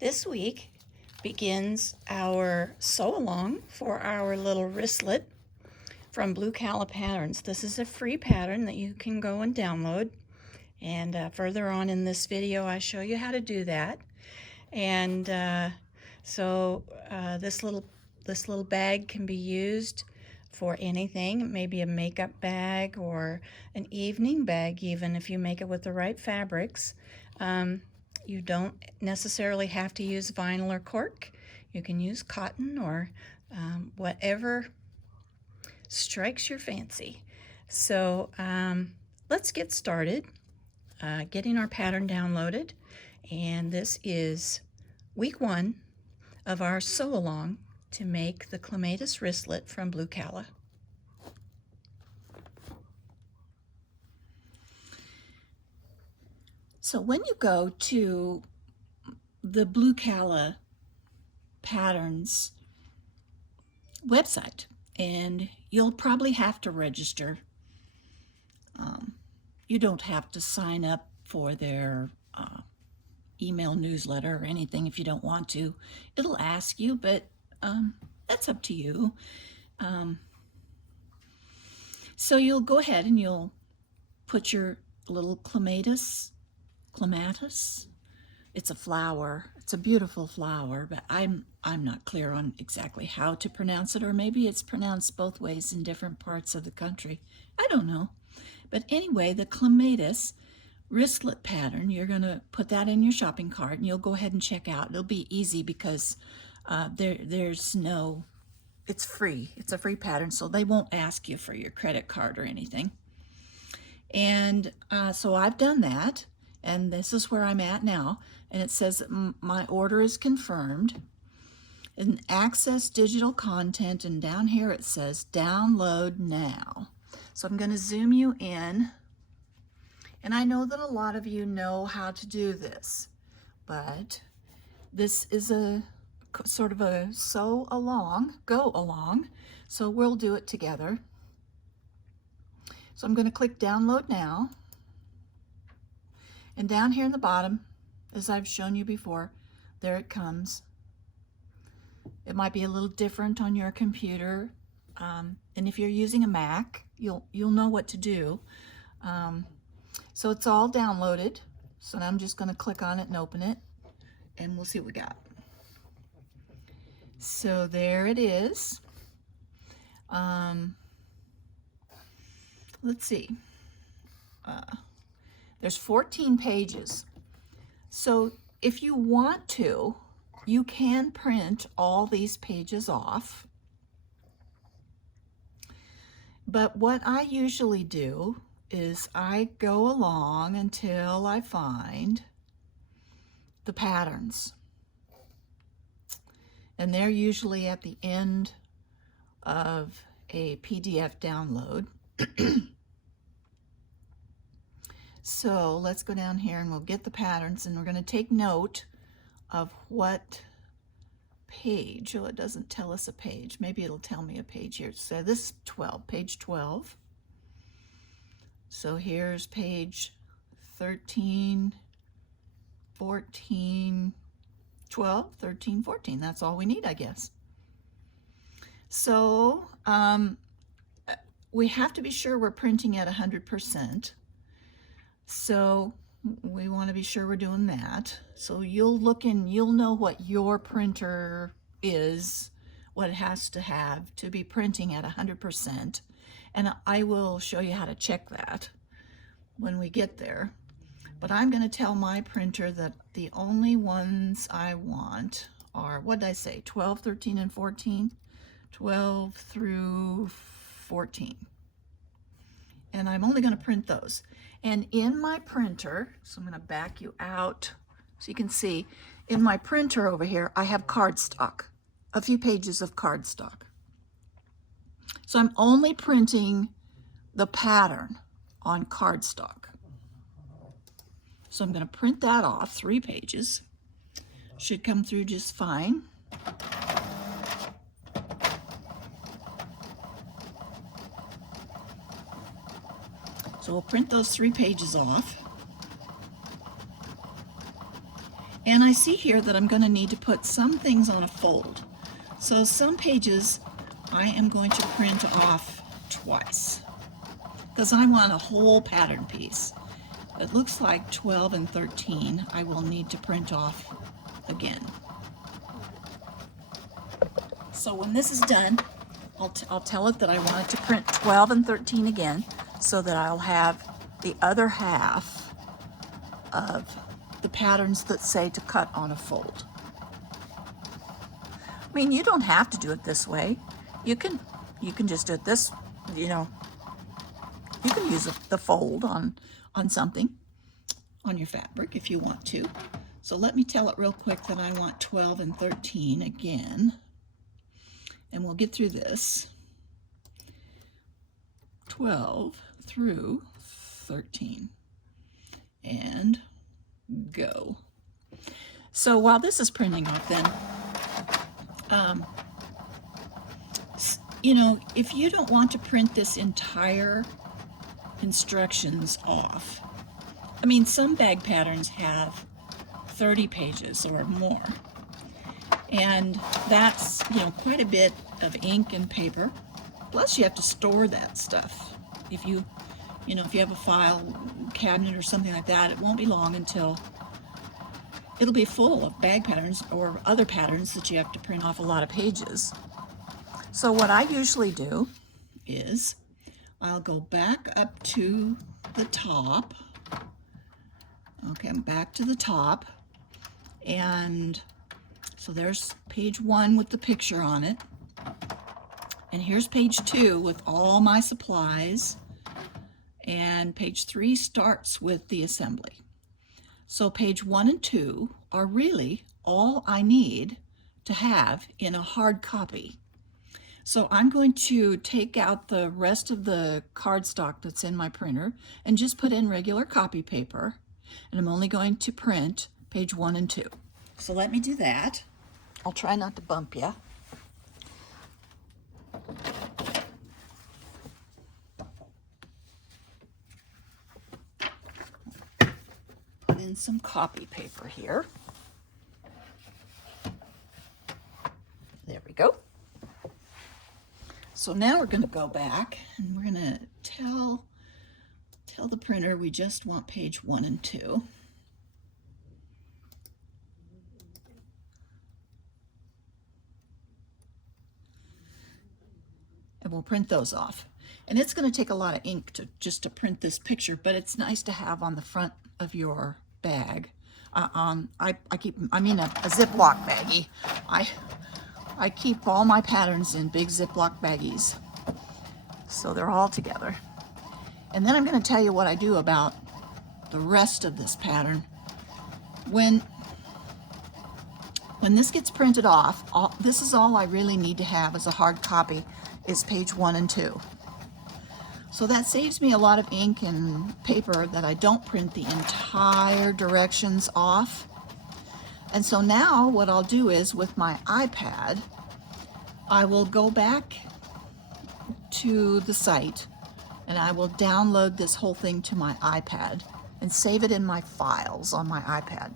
This week begins our sew along for our little wristlet from Blue Cala Patterns. This is a free pattern that you can go and download, and further on in this video I show you how to do that. And this little bag can be used for anything, maybe a makeup bag or an evening bag, even if you make it with the right fabrics. You don't necessarily have to use vinyl or cork. You can use cotton or whatever strikes your fancy. So let's get started getting our pattern downloaded. And this is week 1 of our sew along to make the Clematis wristlet from Blue Cala. So when you go to the Blue Cala Patterns website, and you'll probably have to register. You don't have to sign up for their email newsletter or anything if you don't want to. It'll ask you, but that's up to you. So you'll go ahead and you'll put your little clematis. It's a flower. It's a beautiful flower, but I'm not clear on exactly how to pronounce it, or maybe it's pronounced both ways in different parts of the country. I don't know. But anyway, the Clematis wristlet pattern, you're going to put that in your shopping cart and you'll go ahead and check out. It'll be easy because there's no, it's free. It's a free pattern, so they won't ask you for your credit card or anything. And so I've done that, and this is where I'm at now. And it says my order is confirmed. And access digital content, and down here it says download now. So I'm going to zoom you in. And I know that a lot of you know how to do this, but this is a sort of a sew along, go along, so we'll do it together. So I'm going to click download now, and down here in the bottom, as I've shown you before, there it comes. It might be a little different on your computer, and if you're using a Mac, you'll know what to do. So it's all downloaded. So now I'm just going to click on it and open it, and we'll see what we got. So there it is. Let's see. There's 14 pages. So if you want to, you can print all these pages off. But what I usually do is I go along until I find the patterns. And they're usually at the end of a PDF download. So let's go down here and we'll get the patterns, and we're going to take note of what page. Oh, it doesn't tell us a page. Maybe it'll tell me a page here. So this is 12, page 12. So here's page 13, 14, 12, 13, 14. That's all we need, I guess. So we have to be sure we're printing at 100%. So we want to be sure we're doing that. So you'll look and you'll know what your printer is, what it has to have to be printing at 100%. And I will show you how to check that when we get there. But I'm going to tell my printer that the only ones I want are, what did I say, 12, 13, and 14? 12 through 14. And I'm only going to print those. And in my printer, so I'm going to back you out so you can see, in my printer over here, I have cardstock, a few pages of cardstock. So I'm only printing the pattern on cardstock. So I'm going to print that off, 3 pages. Should come through just fine. So we'll print those 3 pages off. And I see here that I'm going to need to put some things on a fold. So some pages I am going to print off twice because I want a whole pattern piece. It looks like 12 and 13 I will need to print off again. So when this is done, I'll tell it that I want it to print 12 and 13 again so that I'll have the other half of the patterns that say to cut on a fold. I mean, you don't have to do it this way. You can just do it this, you know, you can use the fold on something, on your fabric if you want to. So let me tell it real quick that I want 12 and 13 again. And we'll get through this. 12 through 13. And go. So while this is printing off then, you know, if you don't want to print this entire instructions off, I mean, some bag patterns have 30 pages or more. And that's, you know, quite a bit of ink and paper. Plus you have to store that stuff. If you know, if you have a file cabinet or something like that, it won't be long until it'll be full of bag patterns or other patterns that you have to print off a lot of pages. So what I usually do is I'll go back up to the top. Okay, I'm back to the top. And so there's page 1 with the picture on it. And here's page 2 with all my supplies. And page 3 starts with the assembly. So page 1 and 2 are really all I need to have in a hard copy. So I'm going to take out the rest of the cardstock that's in my printer and just put in regular copy paper. And I'm only going to print page 1 and 2. So let me do that. I'll try not to bump you. Put in some copy paper here. There we go. So now we're going to go back and we're going to tell the printer we just want page 1 and 2. And we'll print those off. And it's going to take a lot of ink just to print this picture, but it's nice to have on the front of your bag. I'm in a Ziploc baggie. I keep all my patterns in big Ziploc baggies, so they're all together. And then I'm going to tell you what I do about the rest of this pattern. When this gets printed off, this is all I really need to have as a hard copy is page 1 and 2. So that saves me a lot of ink and paper that I don't print the entire directions off. And so now what I'll do is with my iPad, I will go back to the site and I will download this whole thing to my iPad and save it in my files on my iPad.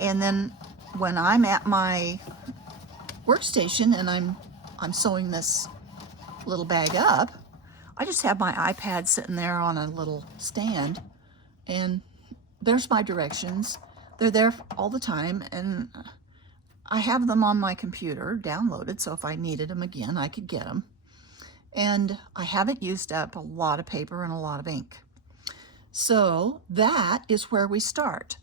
And then when I'm at my workstation and I'm sewing this little bag up, I just have my iPad sitting there on a little stand and there's my directions. They're there all the time and I have them on my computer downloaded, so if I needed them again I could get them. And I haven't used up a lot of paper and a lot of ink. So that is where we start.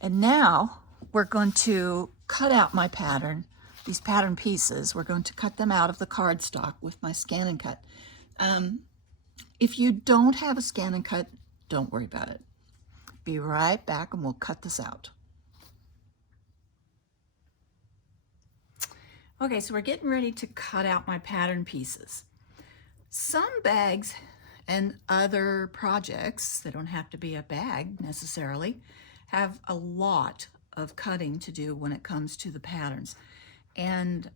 And now we're going to cut out my pattern, these pattern pieces. We're going to cut them out of the cardstock with my Scan and Cut. If you don't have a Scan and Cut, don't worry about it. Be right back and we'll cut this out. Okay, so we're getting ready to cut out my pattern pieces. Some bags and other projects, they don't have to be a bag necessarily, have a lot of cutting to do when it comes to the patterns. And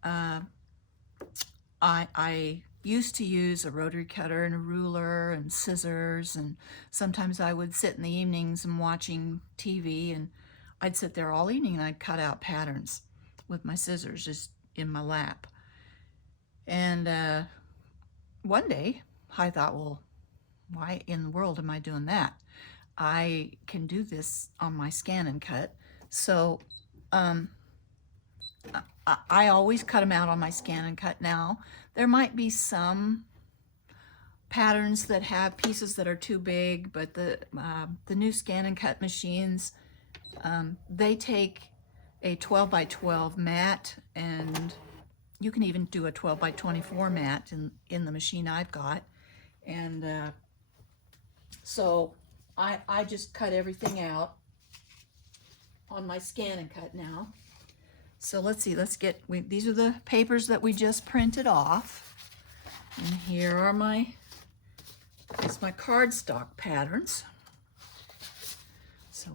I used to use a rotary cutter and a ruler and scissors, and sometimes I would sit in the evenings and watching TV and I'd sit there all evening and I'd cut out patterns with my scissors just in my lap. And one day I thought, well, why in the world am I doing that? I can do this on my scan and cut. So I always cut them out on my scan and cut now. There might be some patterns that have pieces that are too big, but the new scan and cut machines, they take a 12 by 12 mat, and you can even do a 12 by 24 mat in the machine I've got. And so I just cut everything out on my scan and cut now. So let's see, these are the papers that we just printed off. And here are my cardstock patterns. So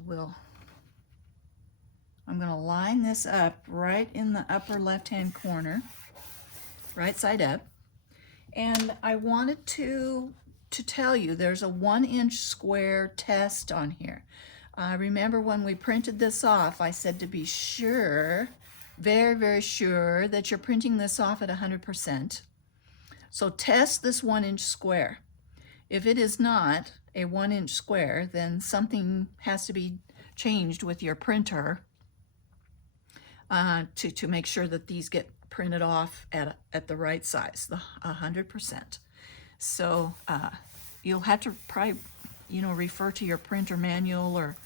I'm gonna line this up right in the upper left-hand corner, right side up. And I wanted to tell you there's a 1-inch square test on here. Remember when we printed this off, I said to be sure, very, very sure that you're printing this off at 100%. So test this 1-inch square. If it is not a 1-inch square, then something has to be changed with your printer to make sure that these get printed off at the right size, the 100%. So you'll have to probably, refer to your printer manual or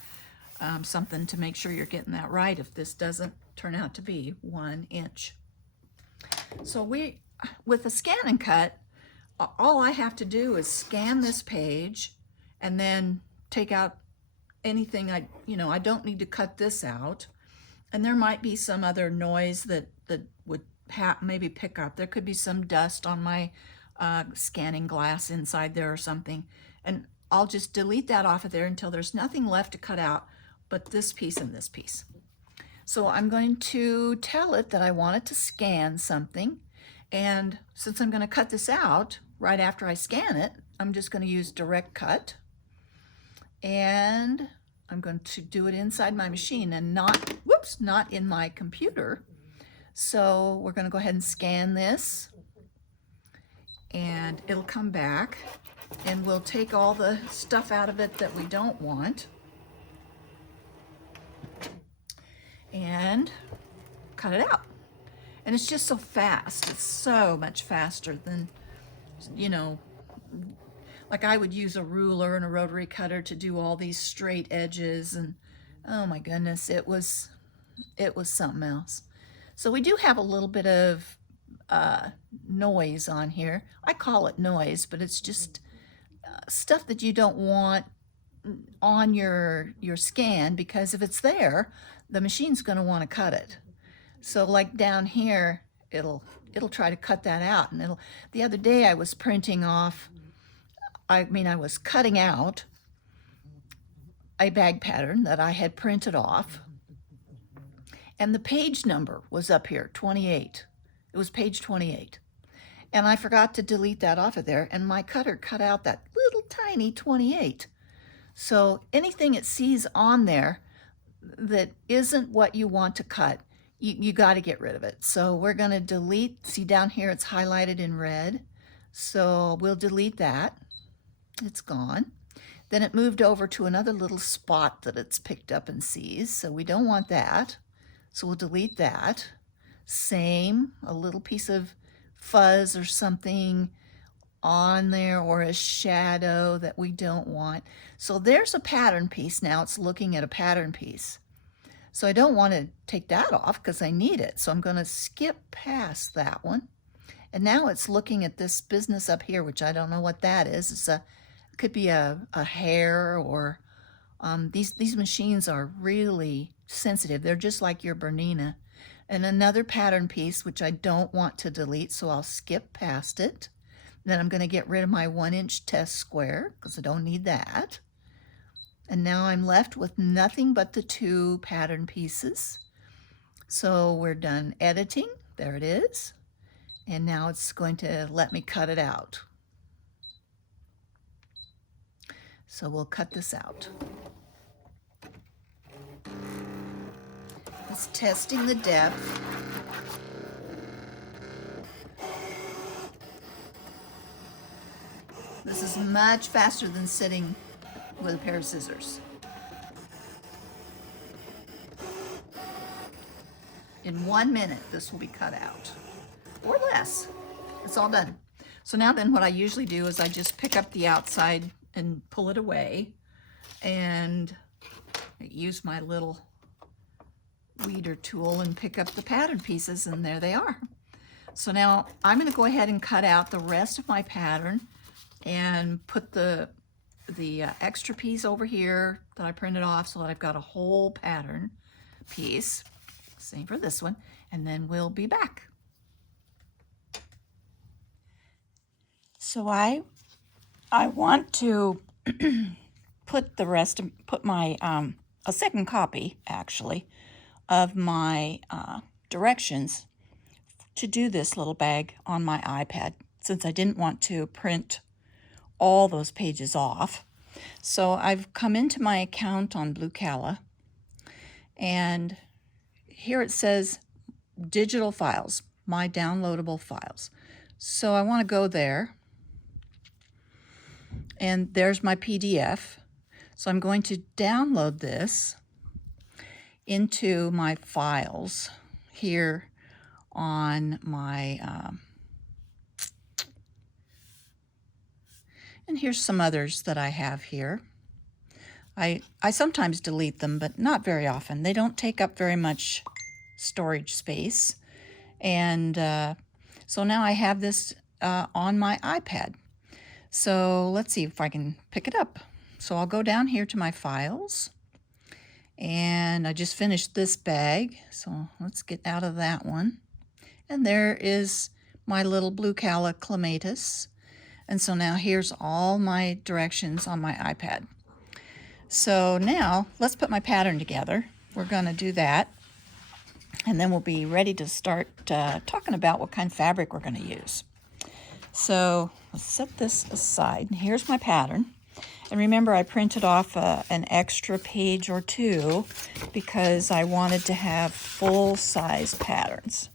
something to make sure you're getting that right if this doesn't turn out to be 1 inch. So with a scan and cut, all I have to do is scan this page and then take out anything I don't need to cut this out. And there might be some other noise that would maybe pick up. There could be some dust on my scanning glass inside there or something. And I'll just delete that off of there until there's nothing left to cut out but this piece and this piece. So I'm going to tell it that I want it to scan something. And since I'm going to cut this out right after I scan it, I'm just going to use direct cut. And I'm going to do it inside my machine and not in my computer. So we're going to go ahead and scan this. And it'll come back. And we'll take all the stuff out of it that we don't want. And cut it out. And it's just so fast. It's so much faster than, like I would use a ruler and a rotary cutter to do all these straight edges, and oh my goodness, it was something else. So we do have a little bit of noise on here. I call it noise, but it's just stuff that you don't want on your scan, because if it's there, the machine's going to want to cut it. So like down here, it'll try to cut that out. And the other day I was printing off, I was cutting out a bag pattern that I had printed off, and the page number was up here, 28. It was page 28. And I forgot to delete that off of there, and my cutter cut out that little tiny 28. So anything it sees on there that isn't what you want to cut, you got to get rid of it. So we're going to delete. See down here it's highlighted in red. So we'll delete that. It's gone. Then it moved over to another little spot that it's picked up and sees. So we don't want that. So we'll delete that. Same, a little piece of fuzz or something on there, or a shadow that we don't want. So there's a pattern piece. Now it's looking at a pattern piece. So I don't want to take that off because I need it. So I'm going to skip past that one. And now it's looking at this business up here, which I don't know what that is. It could be a hair, or these machines are really sensitive. They're just like your Bernina. And another pattern piece, which I don't want to delete, so I'll skip past it. Then I'm going to get rid of my 1-inch test square because I don't need that. And now I'm left with nothing but the 2 pattern pieces. So we're done editing. There it is. And now it's going to let me cut it out. So we'll cut this out. It's testing the depth. This is much faster than sitting with a pair of scissors. In 1 minute, this will be cut out, or less. It's all done. So now then what I usually do is I just pick up the outside and pull it away and use my little weeder tool and pick up the pattern pieces, and there they are. So now I'm going to go ahead and cut out the rest of my pattern and put the extra piece over here that I printed off so that I've got a whole pattern piece. Same for this one, and then we'll be back. So I want to put my a second copy actually of my directions to do this little bag on my iPad, since I didn't want to print all those pages off. So I've come into my account on Blue Cala, and here it says digital files, my downloadable files. So I want to go there, and there's my PDF. So I'm going to download this into my files here on my, and here's some others that I have here. I sometimes delete them, but not very often. They don't take up very much storage space. And so now I have this on my iPad. So let's see if I can pick it up. So I'll go down here to my files, and I just finished this bag. So let's get out of that one. And there is my little Blue Cala Clematis. And so now here's all my directions on my iPad. So now let's put my pattern together. We're going to do that, and then we'll be ready to start talking about what kind of fabric we're going to use. So let's set this aside. And here's my pattern. And remember, I printed off an extra page or two because I wanted to have full-size patterns.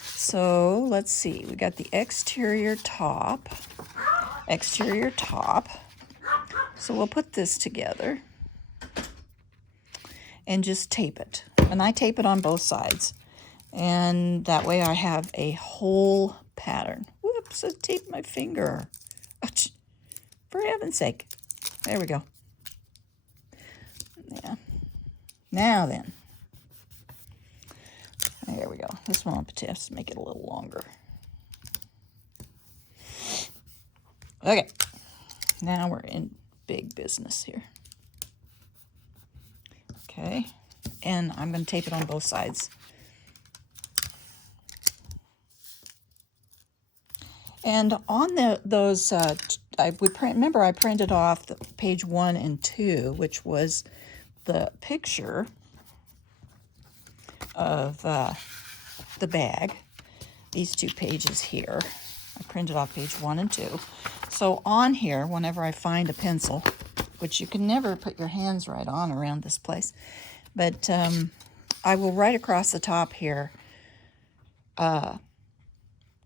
So let's see, we got the exterior top. So we'll put this together and just tape it. And I tape it on both sides. And that way I have a whole pattern. Whoops, I taped my finger. For heaven's sake. There we go. Yeah. Now then. There we go. This one I'll just make it a little longer. Okay. Now we're in big business here. Okay. And I'm going to tape it on both sides. And on those, remember I printed off the page 1 and 2, which was the picture of the bag. These 2 pages here. I printed off page 1 and 2. So on here, whenever I find a pencil, which you can never put your hands right on around this place, but I will write across the top here,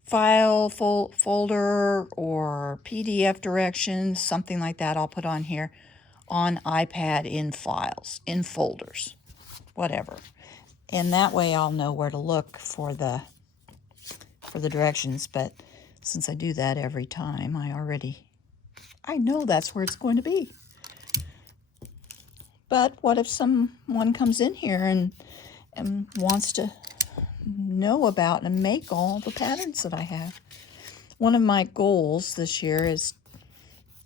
file, folder, or PDF directions, something like that I'll put on here, on iPad in files, in folders, whatever. And that way I'll know where to look for the directions. But since I do that every time, I know that's where it's going to be. But what if someone comes in here and wants to know about and make all the patterns that I have? One of my goals this year is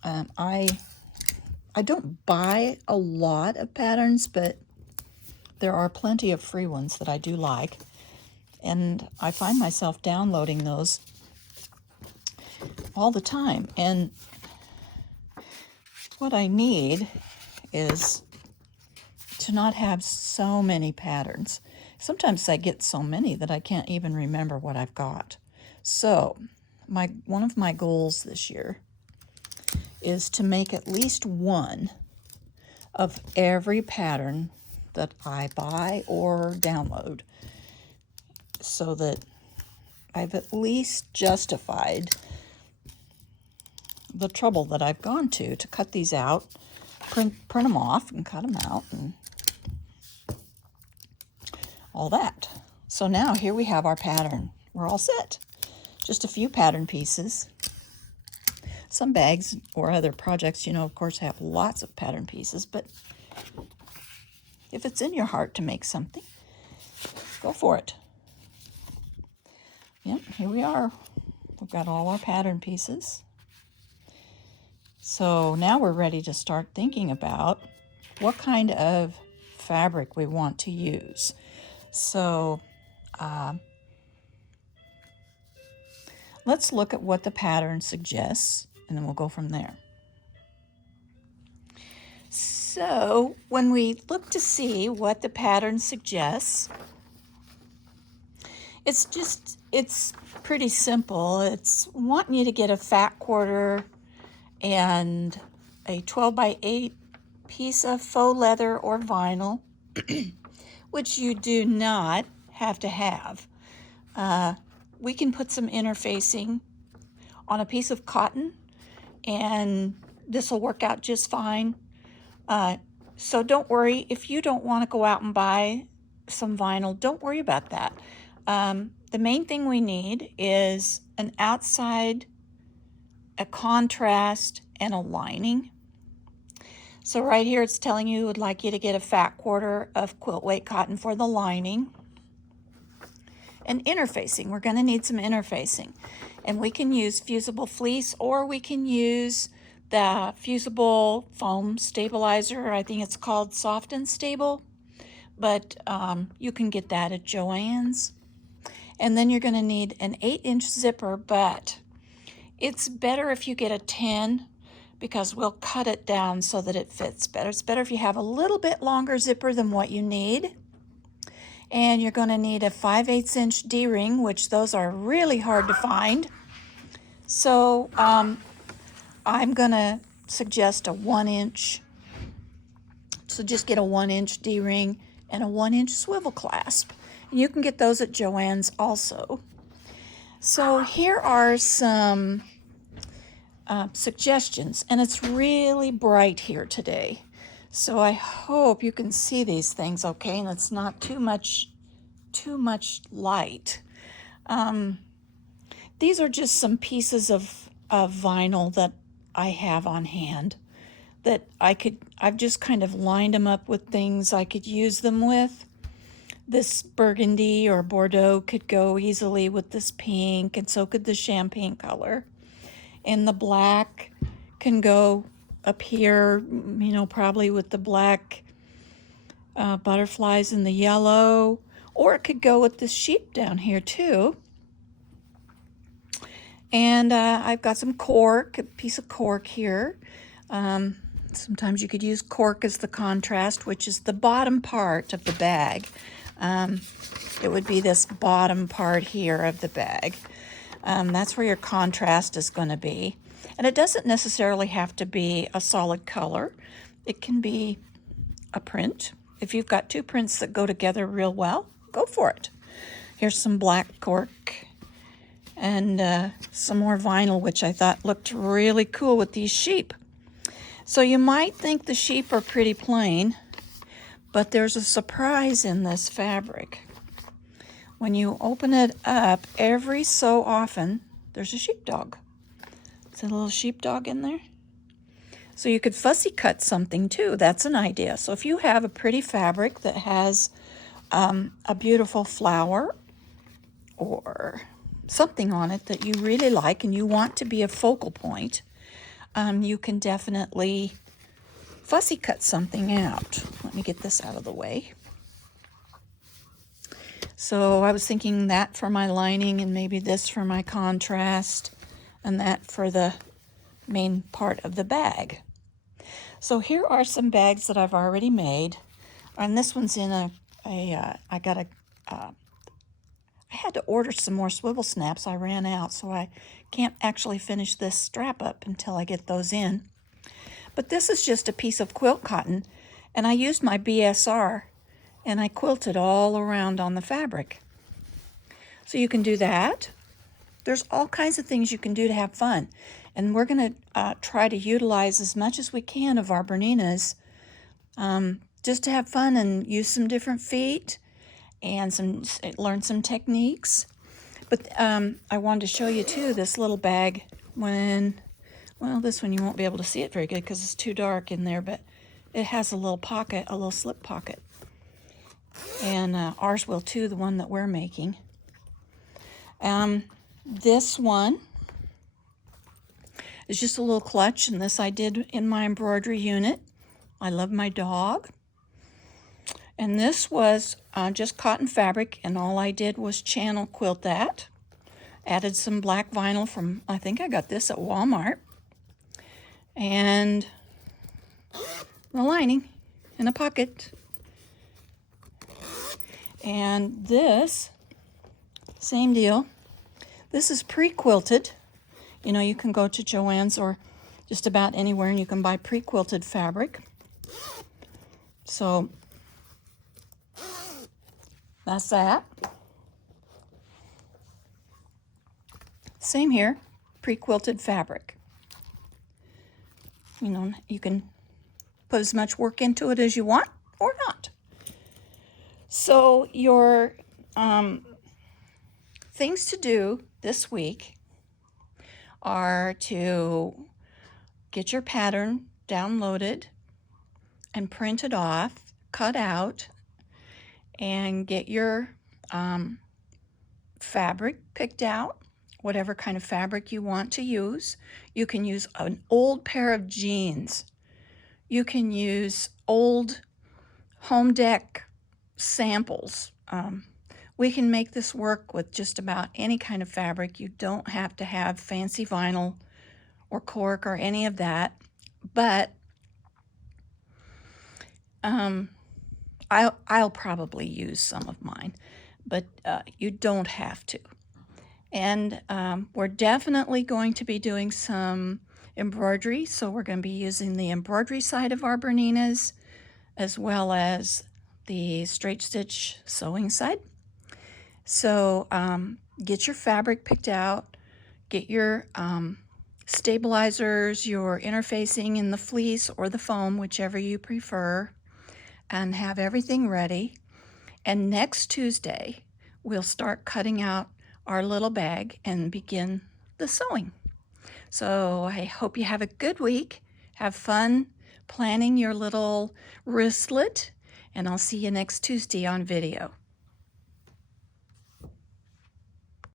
I don't buy a lot of patterns, but there are plenty of free ones that I do like, and I find myself downloading those all the time. And what I need is to not have so many patterns. Sometimes I get so many that I can't even remember what I've got. So one of my goals this year is to make at least one of every pattern that I buy or download, so that I've at least justified the trouble that I've gone to cut these out, print them off and cut them out and all that. So now here we have our pattern. We're all set. Just a few pattern pieces. Some bags or other projects, you know, of course, have lots of pattern pieces, but if it's in your heart to make something, go for it. Yep, here we are. We've got all our pattern pieces. So now we're ready to start thinking about what kind of fabric we want to use. So let's look at what the pattern suggests, and then we'll go from there. So when we look to see what the pattern suggests, it's pretty simple. It's wanting you to get a fat quarter and a 12 by 8 piece of faux leather or vinyl, which you do not have to have. We can put some interfacing on a piece of cotton, and this will work out just fine. So don't worry if you don't want to go out and buy some vinyl. Don't worry about that. The main thing we need is an outside, a contrast, and a lining. So right here it's telling you it would like you to get a fat quarter of quilt weight cotton for the lining. And interfacing, we're going to need some interfacing. And we can use fusible fleece, or we can use the fusible foam stabilizer. I think it's called Soft and Stable, but you can get that at Joann's. And then you're going to need an 8-inch zipper, but it's better if you get a 10, because we'll cut it down so that it fits better. It's better if you have a little bit longer zipper than what you need. And you're going to need a 5/8 D-ring, which those are really hard to find. So I'm going to suggest a 1-inch. So just get a 1-inch D-ring and a 1-inch swivel clasp. And you can get those at Joann's also. So here are some suggestions, and it's really bright here today. So I hope you can see these things okay, and it's not too much light. These are just some pieces of vinyl that I have on hand that I've just kind of lined them up with things I could use them with. This burgundy or Bordeaux could go easily with this pink, and so could the champagne color. And the black can go up here, you know, probably with the black butterflies and the yellow, or it could go with the sheep down here too. And I've got some cork, a piece of cork here. Sometimes you could use cork as the contrast, which is the bottom part of the bag. It would be this bottom part here of the bag. That's where your contrast is going to be. And it doesn't necessarily have to be a solid color. It can be a print. If you've got two prints that go together real well, go for it. Here's some black cork and some more vinyl, which I thought looked really cool with these sheep. So you might think the sheep are pretty plain, but there's a surprise in this fabric. When you open it up, every so often, there's a sheepdog. Is there a little sheepdog in there? So you could fussy cut something too. That's an idea. So if you have a pretty fabric that has a beautiful flower or something on it that you really like and you want to be a focal point, you can definitely fussy cut something out. Let me get this out of the way. So I was thinking that for my lining, and maybe this for my contrast, and that for the main part of the bag. So here are some bags that I've already made, and this one's in I had to order some more swivel snaps. I ran out, so I can't actually finish this strap up until I get those in. But this is just a piece of quilt cotton, and I used my BSR and I quilted all around on the fabric. So you can do that. There's all kinds of things you can do to have fun. And we're going to try to utilize as much as we can of our Berninas just to have fun and use some different feet and learn some techniques. But I wanted to show you too this little bag well, this one you won't be able to see it very good because it's too dark in there, but it has a little pocket, a little slip pocket. And ours will too, the one that we're making. This one is just a little clutch, and this I did in my embroidery unit. I love my dog. And this was just cotton fabric, and all I did was channel quilt that. Added some black vinyl from, I think I got this at Walmart. And the lining in a pocket. And this, same deal. This is pre-quilted. You know, you can go to Joann's or just about anywhere and you can buy pre-quilted fabric. So that's that. Same here, pre-quilted fabric. You know, you can put as much work into it as you want or not. So your things to do this week are to get your pattern downloaded and printed off, cut out, and get your fabric picked out, whatever kind of fabric you want to use. You can use an old pair of jeans. You can use old home deck samples. We can make this work with just about any kind of fabric. You don't have to have fancy vinyl or cork or any of that, but I'll probably use some of mine, but you don't have to. And we're definitely going to be doing some embroidery, so we're going to be using the embroidery side of our Berninas as well as the straight stitch sewing side. So get your fabric picked out, get your stabilizers, your interfacing in the fleece or the foam, whichever you prefer, and have everything ready. And next Tuesday, we'll start cutting out our little bag and begin the sewing. So I hope you have a good week. Have fun planning your little wristlet, and I'll see you next Tuesday on video.